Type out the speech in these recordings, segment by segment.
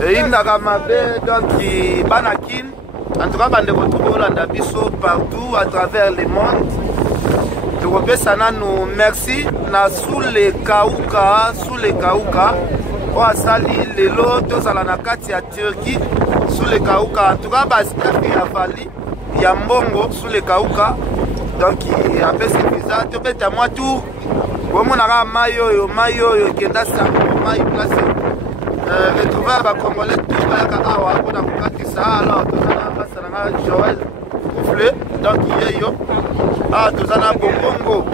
eyindaka mabe donc banakin en tout cas bandeko tokolanda biso partout à travers le monde tokopesa nanu merci na Sule Kauka oyo asali lelo tozala na kati ya Turquie Sule Kauka en tout cas basikafi ya vali ya mbongo Sule Kauka donc apesi visa tobeta mwa tour omonaka mai oyo ekenda sango mai place retrouver bacongolais tout bayaka awa mpona kokatisa alors toza na basa nanga Joël Koufle donc yeyo awa toza na bongongo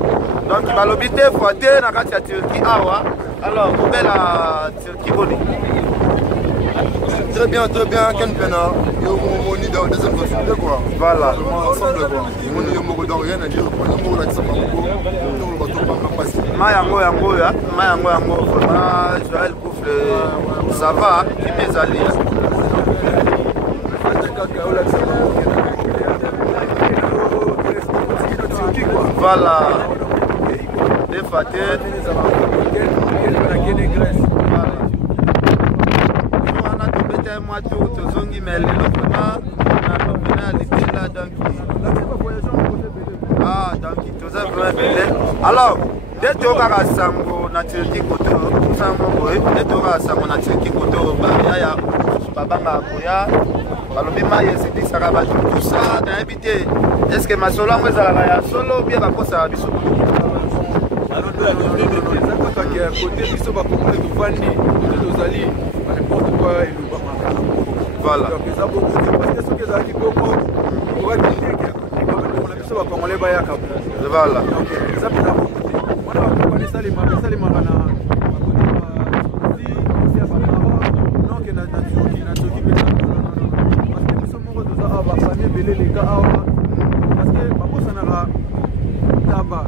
donc balobi te fois te na kati ya Turquie awa alors kobela Turquie boni. Très bien, Ken Pena. On est dans deuxième version de quoi. Voilà. Ensemble de quoi. On est au Mogo rien à dire. On est au Mogo d'accès par beaucoup. On va tout passer. Mayango, vraiment, Joël Koufle, ça va, qui mes alliés. Voilà. Des fatigues. Moi tout tozongi mais lelo vraiment na lobina litela donc toza vraiment belle alors dès tokaka sango na Turquie koto sango boy dès tokaka sango na Turquie koto ya babanga koya balobi mai esidisaka bato tout ça nayebi te est-ce que masolo yango ezalaka ya solo bien bakosaka biso côté biso bakongole tovandi tozali n'importe quoi voilà donc ça beaucoup parce que ce que ça dit beaucoup on va dire que on a biso bakongole bayaka voilà donc ça peut la beaucoup on va connaître ça les marana non que na Turquie parce que nous sommes dans ça va famille belé les gars parce que papa ça n'ara taba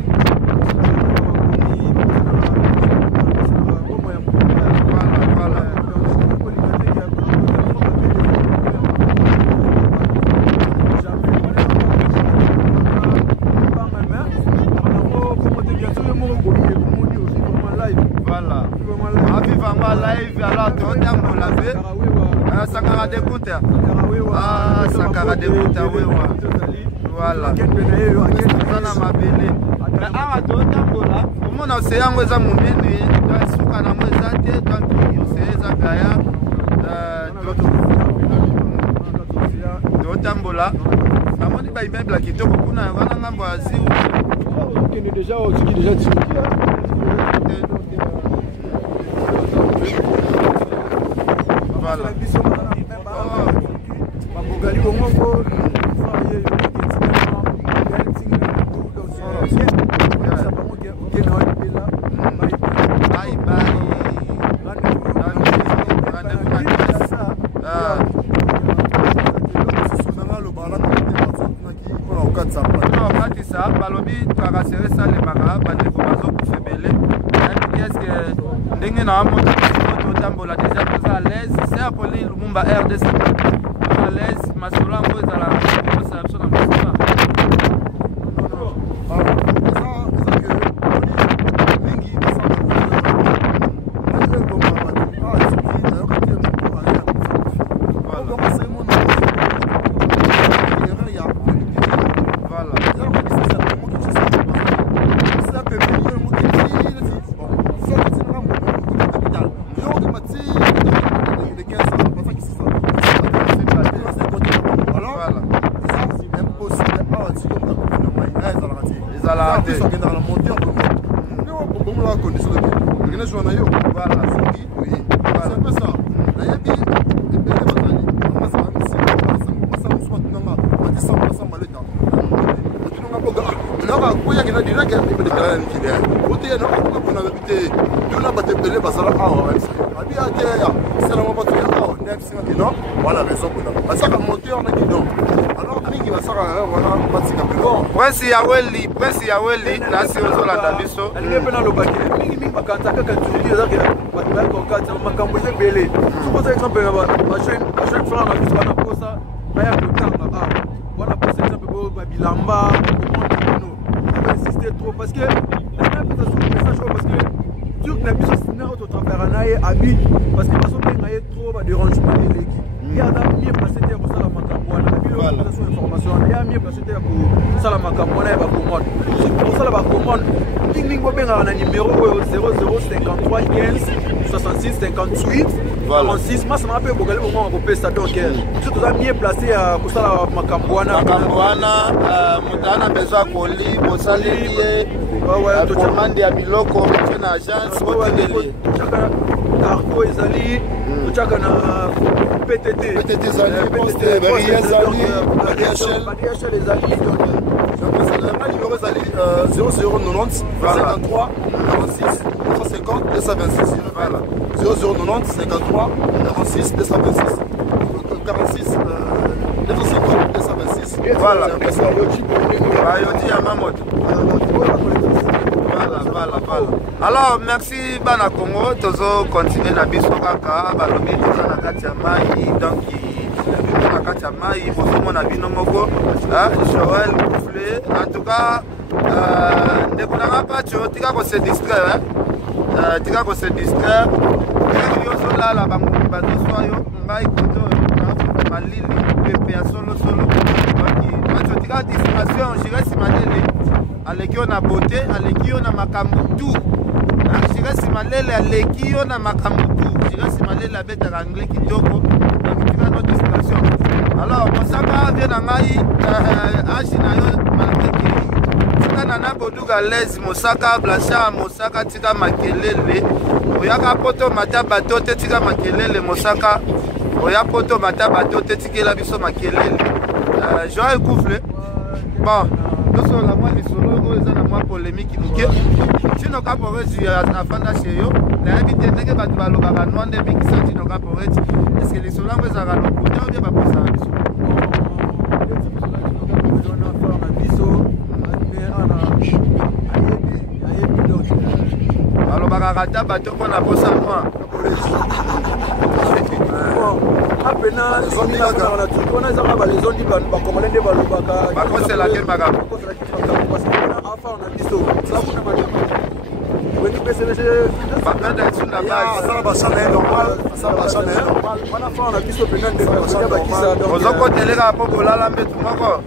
Sankara de Bouta, voilà. Sana mabele. Mais awa totambola, omona oseyango eza munene, suka na mo eza te, donc ose gaya. Totambola. Namoni ba immeuble kitoko kuna wana ngambo ya ziu. On est déjà au Turquie déjà dessus. Voilà. balobi twakasere salemaka bandeko bazokufa ebele nayebi eske ndenge na amona totambola déjà toza à l'aise c'est appelé Lumumba RDC à l'aise masolo yango ezalaka kosala biso na mosima Prince Yaweli nasi ozolanda biso alingi mpe nalobaki mingi bakanisa kaka tuli ezaki bato bayakokati makambo eza ebele sokoza exemple bajeune frère na biso wana posa baya kotanga wana posa exemple po babilamba bakomantino bainsiste trop parce que message parce que structure na biso sina auto travailler na ye abi parce que baso benga ye trop ba dérangement les leki ya da mieux passer te ko sala makambo wana abi lo information ya mieux passer te ko sala makambo wana ba commande ko sala ba commande ding ding bo benga na numéro 0053 15 66 58 46 mas na pe bogale bo mo ko pesa donc surtout ça mieux placé à ko sala makambo wana mutana besoin ko li bo sali lié to commande ya biloko na agence ko tele cargo ezali tochaka na PTT ezali poste bariya ezali DHL ezali numéro ezali 0090 53 46 250 226 voilà 0090 53 46 226 46 250 226 voilà yoti ya mamoto voilà. Alors merci bana Congo tozo continuer na biso kaka balobi toza na kati ya mai donc na kati ya mai bosomo na bino moko Joël Boufflé en tout cas ndeko nanga pacho tika ko se distraire tika ko se distraire yo solala bango bato yo ngai koto na malili pepe ya solo donc pacho tika distraction j'irai simanele aleki na beauté aleki na makambo tu j'irai simanele aleki na makambo tu j'irai simanele abeta anglais kitoko tika no distraction alors mosaka vient na ngai agi na yo malaki tika na boduga les mosaka blancha mosaka tika makelele oyaka poto mata bato te tika makelele mosaka oya poto mata bato te tikela biso makelele Joël Boufflé bon nous la moi lisolo eza na moi polémique muke tino ka porezi afanda chez yo na habite ndenge bato balobaka nwande bikisa tino ka porezi est-ce que lisolo ngo eza ka lokuta ou bien ba posa biso balobaka kata bato mpona posa moi apena wana ezaka balezondi bakongole nde balobaka bakosela kembaka afa na biso sabuna ozokoteleka mpo kolala mbetu moko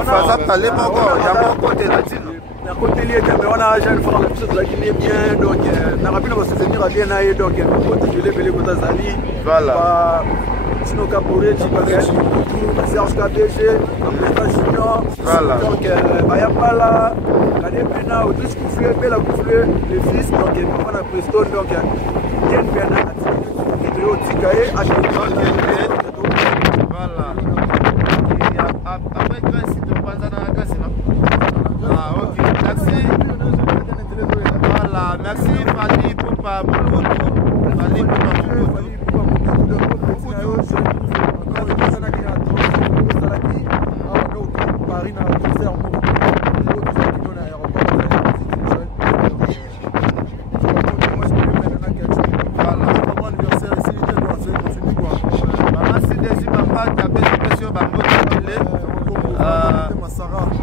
ofaza pale moko yango okotela tino nakoteli etembe wana jeune fort na biso tozalaki ne bien donc nakabina basoutenir bien na ye donc kote ebele kota zali Sino Caporetti, Serge KBG, Président Junior, donc Bayapala, Kadepena, Audrich Boufflé, Bella Boufflé, les fils, donc on a Preston, donc Yen Bernard, Vidéo Tikae, voilà. Après, quand si tu penses à la casse, ah, ok, merci. Voilà, merci Fadi pour pas beaucoup. Fadi pour pas beaucoup.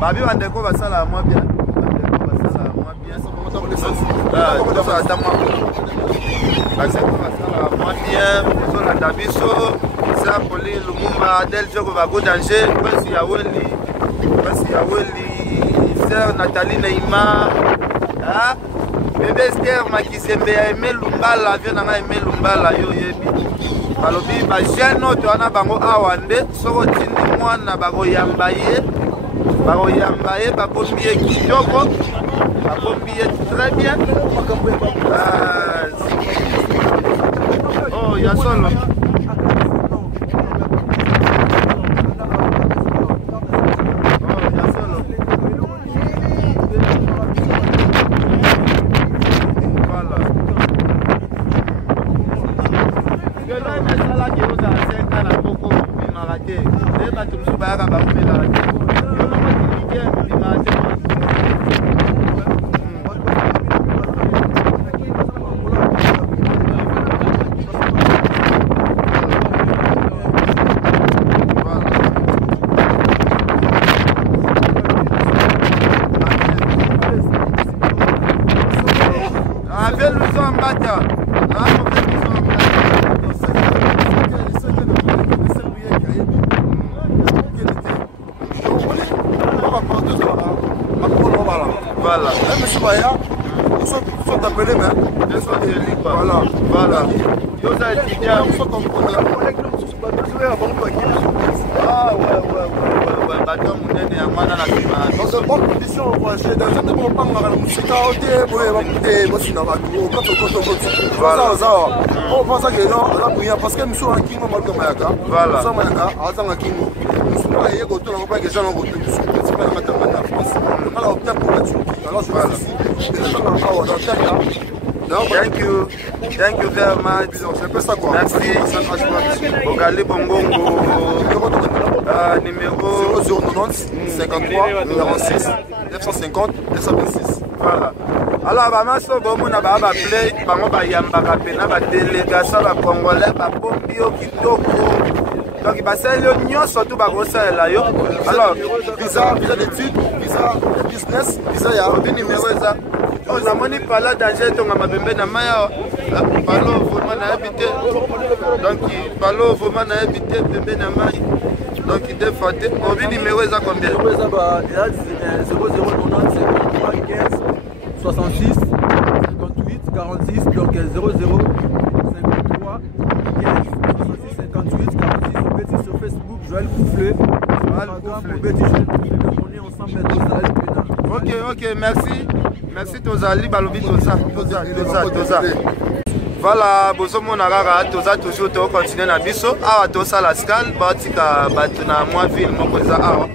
Babi bandeko basala moi bien. Basala moi bien. Moi bien. Zola Dabiso, ça Poli Lumumba, Del Jogo va go danger. Pasi Yaweli, sœur Nathalie Neymar. Ah, bébé Esther Makizembe a aimé Lumbala, vient n'a aimé Lumbala yo yebi. Balobi ba jeune to ana bango awande, soko tindi mwana bago yambaye. Baroyambaye, Babombier Kitoko, Babombier très bien. Oh, il y a solo. t'appeler, mais. Voilà. Yo, ça étudiant. Ah, ouais. Bateau monene ya mwana na bima. Dans de bonnes conditions, moi, j'ai des gens qui vont pas me musique à ôter, moi, c'est dans la tour, voilà. On pense que non, parce que nous sommes en Kingo, voilà. Nous sommes en Kingo. Nous sommes pas hier, on n'a pas que gens ont goûté, nous sommes pas en France. On a opté pour être sur alors je vois ici. Thank you very much. Merci. Ogali Bongongo. Numéro 0090 53 46 950 926. Voilà. Alors, bamaso bomona ba play bango bayambaka pena ba délégation ba congolais ba bombio kitoko. Donc basali yo nyonso to bakosalela yo. Alors, visa d'études, visa de business, visa ya numéro ça. On a moni pala danger tonga mabembe na maya. Palo vraiment na habité. Donc palo vraiment na habité bembe na maya. Donc il est faté. Au numéro ça combien? 0090 15 66 58 46 donc 00 53 15 66 58 46 on peut sur Facebook Joël Coufflet. Ok, merci Tozali balobi toza. Voilà, bozomo na rara toza toujours to continuer na biso awa tosa la scale batika batu na moi ville moko za awa.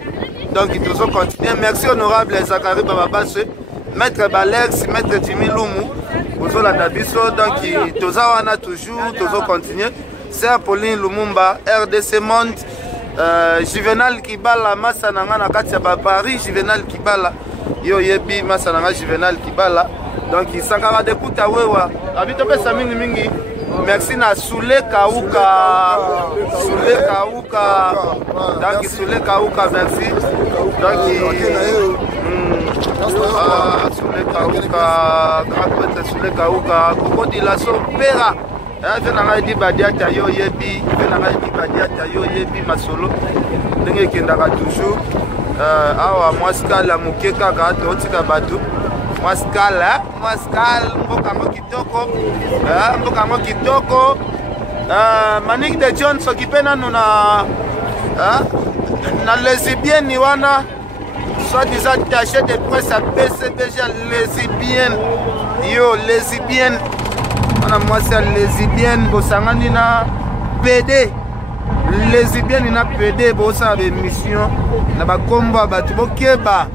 Donc tozo continuer. Merci honorable Zakari Bababase, maître Balex, maître Jimmy Lumu. Bozo la dabiso donc toza wana toujours tozo continuer. C'est Pauline Lumumba, RDC Monde, Juvenal Kibala Masananga na kati ya Paris, Juvenal Kibala. Yo yebi Masananga Juvenal Kibala. Donc il s'engage de kuta wewa. Abito pesa mingi. Merci na Soule Kauka. Donc Soule Kauka merci. Donc Soule Kauka, grand poète Soule Kauka, Koko di la Sopera. Venanga di badiata yo yebi, masolo. Ndenge kendaka toujours. Awa mwaskala mukeka ka totika batu. Mwaskal mboka kitoko Manik de John s'occupe na lesbienne wana soi-disant taché de presse à PCDG lesbienne ana mwasi lesbienne bosangani na PD lesbienne na PD bosa be mission na bakomba batu bokeba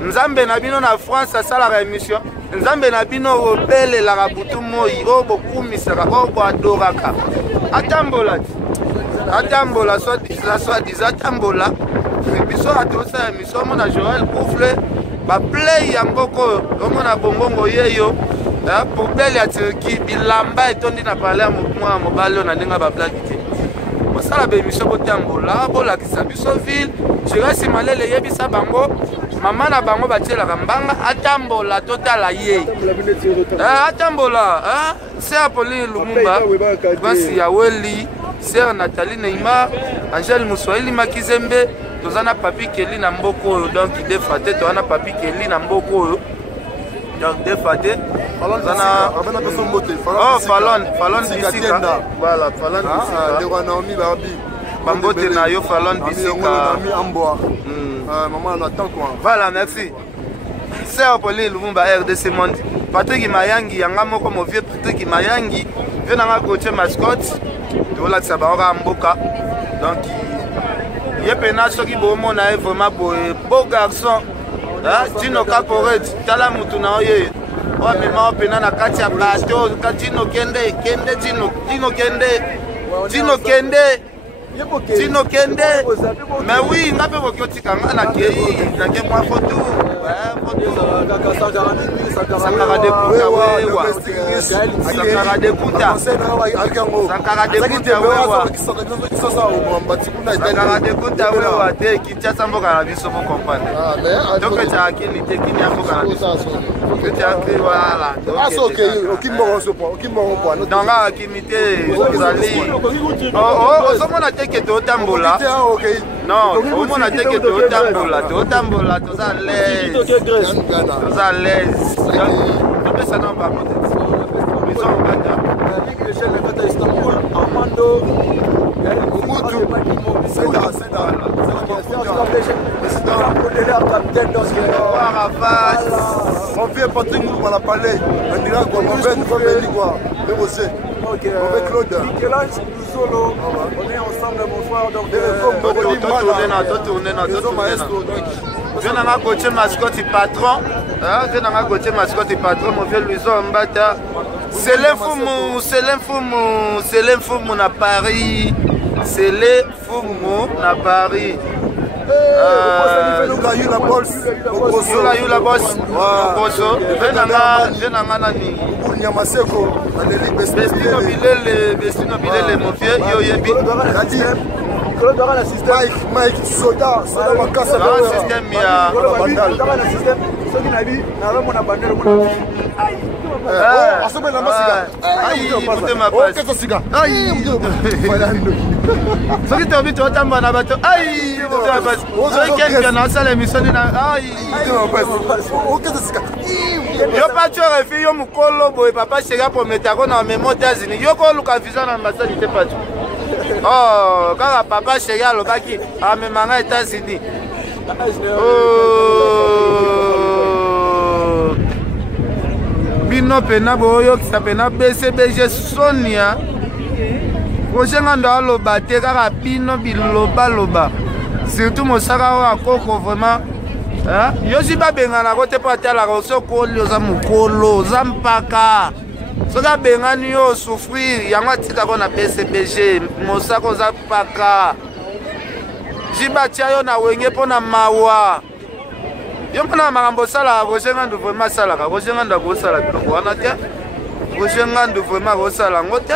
Nzambe na bino na France asalaka émission. Nzambe na bino obelelaka butu moi o bokumisaka o boadoraka. Atambola soit atambola. Biso atosa émission mona Joël Coufflet ba play ya mboko omona bongongo yeyo. Pour belle ya Turquie bilamba etondi na parler à mwa mobalo na ndinga ba blague. Osala be émission botambola bola kisabiso ville. Jirasi malele yebisa bango. Maman na bango batela kambanga atambola totala ye. Atambola, c'est Pauline Lumumba. Basi ya Weli, Sœur Nathalie Neymar, Angèle Moussoili Makizembe, tozana papi Kelly na mboko donc defate tozana papi Kelly na mboko donc defate. Fallon Bisika. Voilà, Fallon Bisika. Le Naomi Barbie. Bambote na yo Fallon Bisika. Maman on attend quoi. Voilà, merci. C'est Pauline Lumumba RDC Monde. Patrick Mayangi yanga moko mo vieux Patrick Mayangi vient na coacher mascotte. To la sabara mboka. Donc yepena soki bomo na vraiment beau garçon. Dino Caporet tala mutu na oye. Wa mema pena na kati ya bateau Dino Kende Tino Kende. Mais oui, n'a pas beaucoup de temps à accueillir. N'a que moi photo. Sankara de Kuta. Sankara de Kuta. Sankara de Kuta. Qui tient sa mboka na biso pour comprendre. Donc tu as qui ni te qui n'y a pas. Petit accueil, voilà. Ah, c'est ok, ok, donc akimité ozali ozomona te ke totambola non omona te ke totambola toza l'aise topesa na bango te biso mbanda on vient Patrick Moulou à la palais. On dira quoi, on va quoi. Mais aussi. Ok. Avec Claude. Michel-Ange, solo. On est ensemble, mon frère. Donc, je n'ai pas coaché mascotte patron. Je n'ai pas coaché mascotte patron. Mon vieux Louison Mbata. C'est l'info à Paris. C'est l'info à Paris. la bosse. Mike Soda makasa système ya soki tobi totamba na bato soki nasala emission yo pati orefi yo mokolo boye papa shega prometako na memo États-Unis yo koluka visa na ambasade te pati kaka papa shega alobaki amemanga États-Unis bino pena boyokisa pena BCBG Sonia kojenga ndo aloba te kaka bino bilobaloba surtout mosaka oyo akoko vraiment yo si babenganako te po atalaka osokoli oza mokolo oza mpaka soki abengani yo osouffrir yango atikako na BCBG mosaka oza mpaka si batia yo na wenge mpo na mawa yo mpona makambo osalaka kojenga ndu vraiment asalaka kojenga ndu akosala biloko wana te kojenga ndu vraiment akosala yango te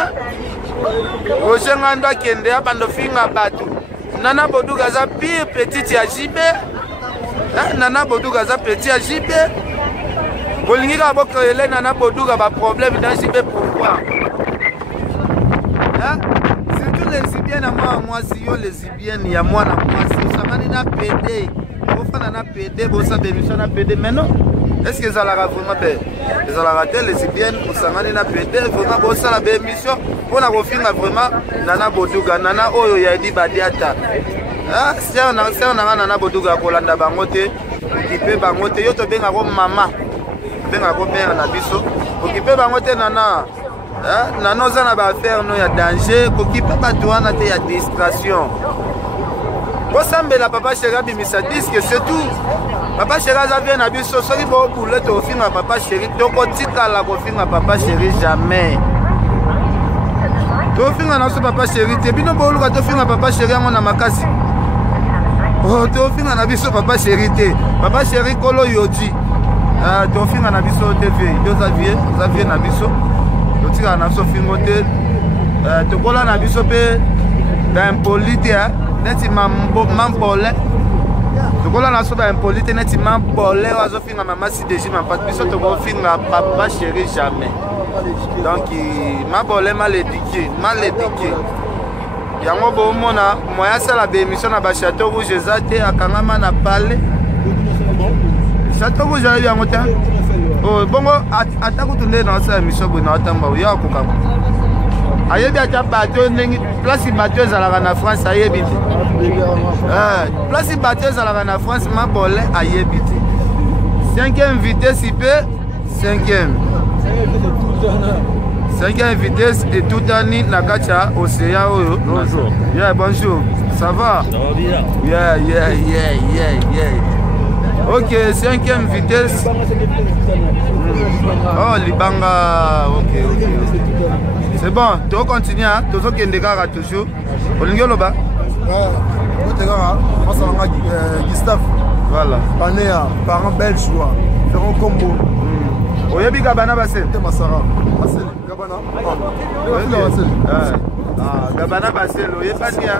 kojenga ndu akende ya bando finga bato Nana Boduga aza pire petite ya JB Nana Boduga aza petit ya JB bolingi ka bokrele Nana Boduga ba problème dans JB pourquoi surtout les lesbiennes à moi si yo lesbiennes ya moi na moi si samani na PD ofana na PD bosa bémission na PD mais non est-ce que ça la vraiment bé ça la raté lesbiennes samani na PD vraiment bosa la bémission pour na kofinga vraiment Nana Boduga Nana oyo ya di badiata c'est on a Nana Boduga kolanda bango te okipe bango te yo to benga ko mama benga ko mère na biso okipe bango te Nana Nana oza ba affaire no ya danger kokipe bato wana te ya distraction bosambela papa Chéri bimisa disque c'est tout papa Chéri aza bien na biso soki bo boule to finga papa Chéri toko tikala ko finga papa Chéri jamais to finga na so papa Chéri te bino bo luka to finga papa Chéri yango na makasi to finga na biso papa Chéri te papa Chéri kolo yodi to finga na biso TV yo Xavier na biso to tika na so fingo te to kola na biso pe d'impolite neti mambole to kola na so ba impolite neti mambole wazo finga mama si deji mampa biso to ko finga papa Chéri jamais donc mabole mal éduqué yango bo mona moya sala be émission na ba Château Rouge ezate akangama na palais Château Rouge ayi yango ta oh bongo atako tunde na sa émission bo na tamba ya ko ka ayebi ata bateau ndenge place bateau ezalaka na France ayebi te place bateau ezalaka na France mabole ayebi te 5e vitesse ipe 5e vitesse et tout année na kacha océan oyo. Bonjour. Yeah, bonjour. Ça va? Ça va bien. Yeah. Ok, 5e vitesse. Oh, Libanga. Ok. C'est bon, tu vas continuer, hein? Tu vas continuer toujours. Olingo Loba? Gustave. Voilà. Panéa, parents belges, Ferron Combo. Oyebi Gabana Bassel. Masara. Bassel. Gabana. Gabana Bassel. Oyebi pas bien.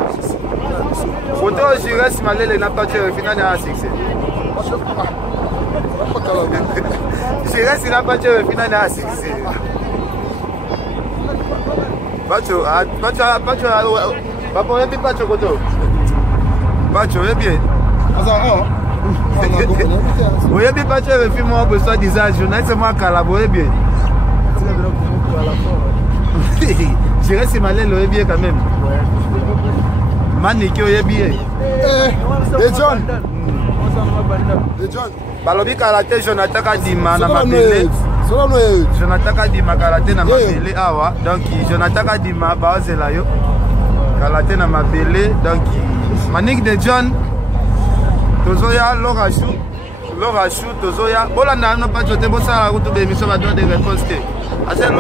Photo Jires Malele n'a pas tiré final à succès. Chega sina pacho fina na asiksi. Pacho papa yebi pacho koto. Pacho yebi. Oyebi pacho yebi mo bo so disage, na se mo kala bo yebi. Chega si malelo yebi quand même. Maniki oyebi. Et John. Balobi karate Jonathan Kadima na mabele. Jonathan Kadima karate na mabele awa. Donc Jonathan Kadima bazela yo. Karate na mabele. Donc Manik de John tozoya Lorachou tozoya. Bola na no pas jote bosala kutu be mission ba droit de réponse te. Azel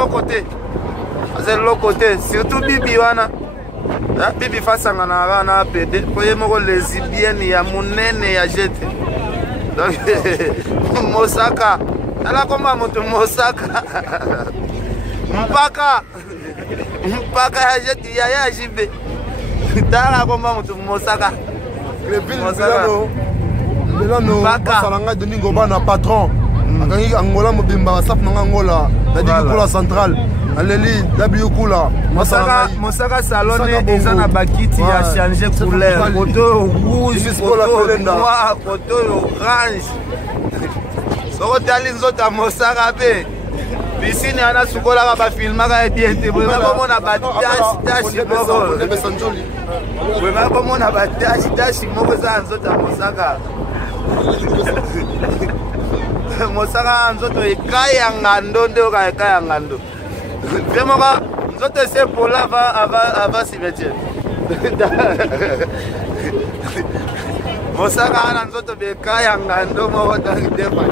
l'autre côté, surtout Bibi wana. Bibi fasanga na rana pede. Koye moko lesbienne ya munene ya jete. Donc Mosaka. Ala koma moto Mosaka. Mpaka ya jete ya jibe. Tala koma moto Mosaka. Milano basalanga Domingo bana patron. Akangi Angola mobimba sap na Angola. Dadi kula central. Aleli W kula. Mosaka salon eza na bakiti ya changer couleur. Photo rouge, photo noir, photo orange. Soko tali nzota Mosaka be. Piscine ana sukola ba filmaka etiete. Bwema komona ba dash moko. Bwema komona ba dash moko za nzota Mosaka. Mosaka nzoto ekaya ngando nde okaya ngando. Vemoka nzoto se pola ava cimetière. Mosaka ana nzoto bekaya ngando moko tangi depa.